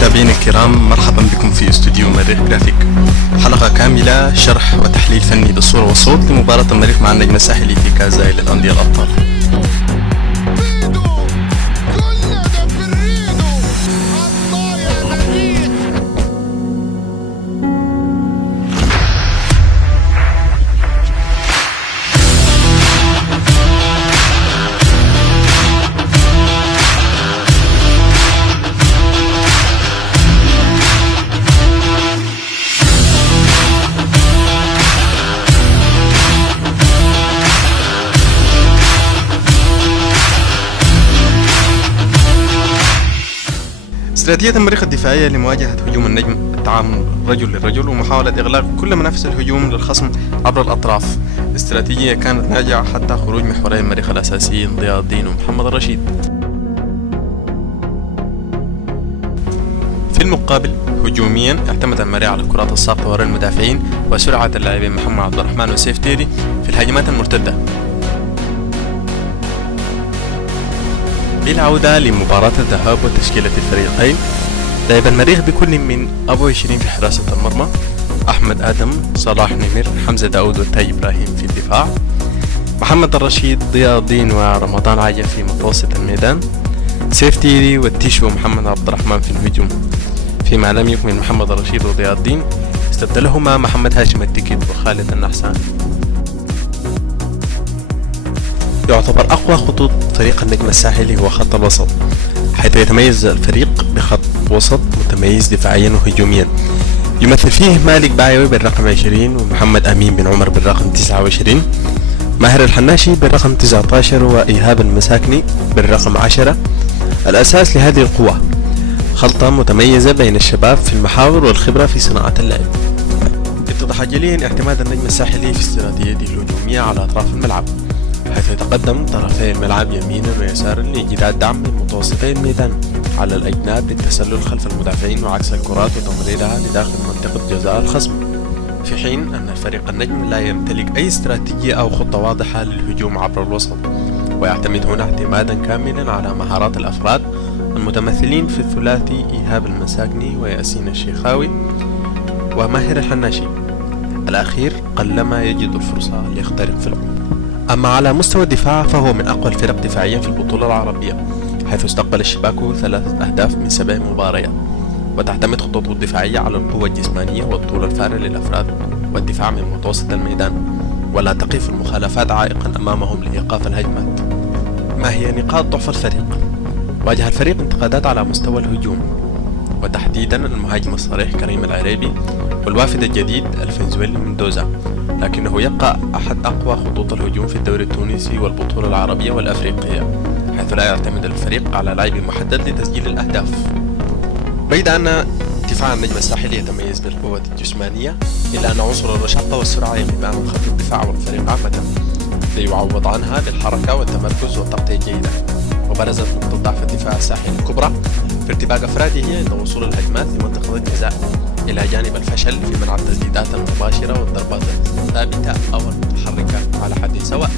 متابعينا الكرام، مرحبا بكم في استوديو مريخ جرافيك. حلقة كاملة شرح وتحليل فني بالصورة والصوت لمباراة المريخ مع النجم الساحلي في كأس زايل الأندية الأبطال. استراتيجية المريخ الدفاعية لمواجهة هجوم النجم التعامل رجل للرجل ومحاولة إغلاق كل منافس الهجوم للخصم عبر الأطراف. استراتيجية كانت ناجعة حتى خروج محوري المريخ الأساسيين ضياء الدين ومحمد الرشيد. في المقابل هجوميا اعتمد المريخ على الكرات الساقطة وراء المدافعين وسرعة اللاعبين محمد عبد الرحمن وسيف تيري في الهجمات المرتدة. بالعودة لمباراة الذهاب وتشكيلة الفريقين، لعب المريخ بكل من أبو 20 في حراسة المرمى، أحمد آدم، صلاح نمر، حمزة داود وتاي إبراهيم في الدفاع، محمد الرشيد، ضياء الدين ورمضان عاجل في متوسط الميدان، سيف تيري والتيشو ومحمد عبد الرحمن في الهجوم. فيما لم يكمل محمد الرشيد وضياء الدين استبدلهما محمد هاشم التكيت وخالد النحسان. يعتبر أقوى خطوط فريق النجم الساحلي هو خط الوسط، حيث يتميز الفريق بخط وسط متميز دفاعيا وهجوميا يمثل فيه مالك بايوي بالرقم 20 ومحمد أمين بن عمر بالرقم 29، ماهر الحناشي بالرقم 19 وإيهاب المساكني بالرقم 10. الأساس لهذه القوة خلطة متميزة بين الشباب في المحاور والخبرة في صناعة اللعب. اتضح جليا اعتماد النجم الساحلي في استراتيجيته الهجومية على أطراف الملعب، حيث يتقدم طرفي الملعب يمينا ويسارا لإيجاد دعم من متوسطي الميدان على الأجناب للتسلل خلف المدافعين وعكس الكرات وتمريرها لداخل منطقة جزاء الخصم، في حين أن الفريق النجم لا يمتلك أي استراتيجية أو خطة واضحة للهجوم عبر الوسط، ويعتمد هنا اعتمادا كاملا على مهارات الأفراد المتمثلين في الثلاثي إيهاب المساكني وياسين الشيخاوي وماهر الحناشي، الأخير قلما يجد الفرصة ليخترق في العمق. أما على مستوى الدفاع فهو من أقوى الفرق دفاعيا في البطولة العربية، حيث استقبل الشباك 3 أهداف من 7 مباريات، وتعتمد خطوطه الدفاعية على القوة الجسمانية والطول الفارغ للأفراد والدفاع من متوسط الميدان، ولا تقف المخالفات عائقا أمامهم لإيقاف الهجمات. ما هي نقاط ضعف الفريق؟ واجه الفريق انتقادات على مستوى الهجوم، وتحديدا المهاجم الصريح كريم العريبي والوافد الجديد الفنزويلي مندوزا، لكنه يبقى أحد أقوى خطوط الهجوم في الدوري التونسي والبطولة العربية والأفريقية، حيث لا يعتمد الفريق على لاعب محدد لتسجيل الأهداف. بيد أن دفاع النجم الساحلي يتميز بالقوة الجسمانية، إلا أن عنصر الرشاقة والسرعة يغيبان عن خط الدفاع والفريق عامة، ليعوض عنها بالحركة والتمركز والتغطية الجيدة. وبرزت نقطة ضعف الدفاع الساحلي الكبرى في ارتباك أفراده عند وصول الهجمات لمنطقة الجزاء، إلى جانب الفشل في منع التسديدات المباشرة والضربات الثابتة أو المتحركة على حد سواء.